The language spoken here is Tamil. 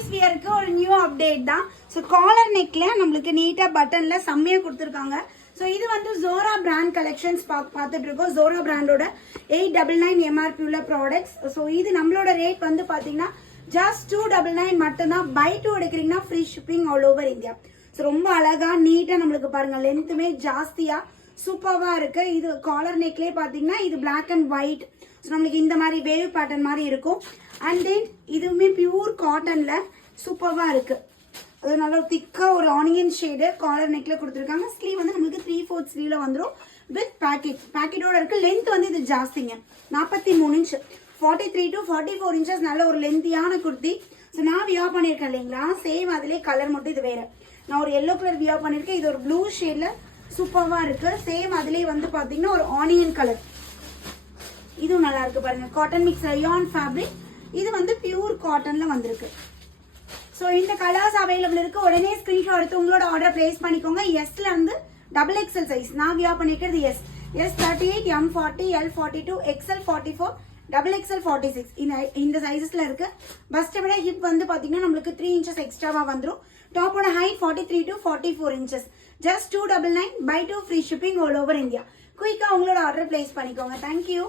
ஆஃபீஸ் வியருக்கு ஒரு நியூ அப்டேட் தான். ஸோ காலர் நெக்ல நம்மளுக்கு நீட்டாக பட்டனில் செம்மையாக கொடுத்துருக்காங்க. ஸோ இது வந்து ஜோரா பிராண்ட் கலெக்ஷன்ஸ் பார்த்துட்டு இருக்கோம். ஜோரா பிராண்டோட 899 எம்ஆர்பி உள்ள ப்ராடக்ட்ஸ். ஸோ இது நம்மளோட ரேட் வந்து பார்த்தீங்கன்னா ஜஸ்ட் 299 மட்டும்தான். பை 2 எடுக்கிறீங்கன்னா free shipping all over India. So ரொம்ப அழகா நீட்டாக நம்மளுக்கு பாருங்க, லென்த்துமே ஜாஸ்தியாக சூப்பராக இருக்கு. இது காலர் நெக்லேயே பார்த்தீங்கன்னா இது பிளாக் அண்ட் ஒயிட். ஸோ நம்மளுக்கு இந்த மாதிரி வேவ் பேட்டர்ன் மாதிரி இருக்கும். அண்ட் தென் இதுவுமே பியூர் காட்டன்ல சூப்பராக இருக்கு. அது நல்ல திக்காக ஒரு ஆனியன் ஷேடு காலர் நெக்ல கொடுத்துருக்காங்க. ஸ்லீவ் வந்து நம்மளுக்கு 3/4 ஸ்லீவ்ல வந்துடும் வித் பேக்கெட்டோட இருக்கு. லென்த் வந்து இது ஜாஸ்திங்க, 43 இன்ச், 43 to 44 இன்ச்சஸ். நல்ல ஒரு லென்த்தியான குர்த்தி. ஸோ நான் வியர் பண்ணியிருக்கேன் இல்லைங்களா, சேம் அதுலேயே கலர் மட்டும் இது வேற. நான் ஒரு எல்லோ கலர் வியர் பண்ணியிருக்கேன். இது ஒரு ப்ளூ ஷேட்ல சூப்பராக இருக்கு. சேம் அதுலேயே வந்து பார்த்தீங்கன்னா ஒரு ஆனியன் கலர், இதுவும் நல்லா இருக்கு பாருங்க. Cotton mix rayon fabric. இது வந்து பியூர் காட்டன்ல வந்திருக்கு. ஸோ இந்த கலர்ஸ் அவைலபிள் இருக்கு. உடனே ஸ்கிரீன்ஷாட் எடுத்து உங்களோட ஆர்டர் பிளேஸ் பண்ணிக்கோங்க. எஸ்ல இருந்து XXL சைஸ் நான் வியர் பண்ணிக்கிறது S. S38, M40, L42, XL 44, XXL 46 இந்த சைஸஸ்ல இருக்கு. பஸ்ட் விட ஹிப் வந்து பாத்தீங்கன்னா நம்மளுக்கு 3 இன்ச்சஸ் எக்ஸ்ட்ராவா வந்துடும். டாப்போட height 43 to 44 inches. Just 299 buy 2 free shipping all over India. குயிக்கா உங்களோட ஆர்டர் பிளேஸ் பண்ணிக்கோங்க. தேங்க்யூ.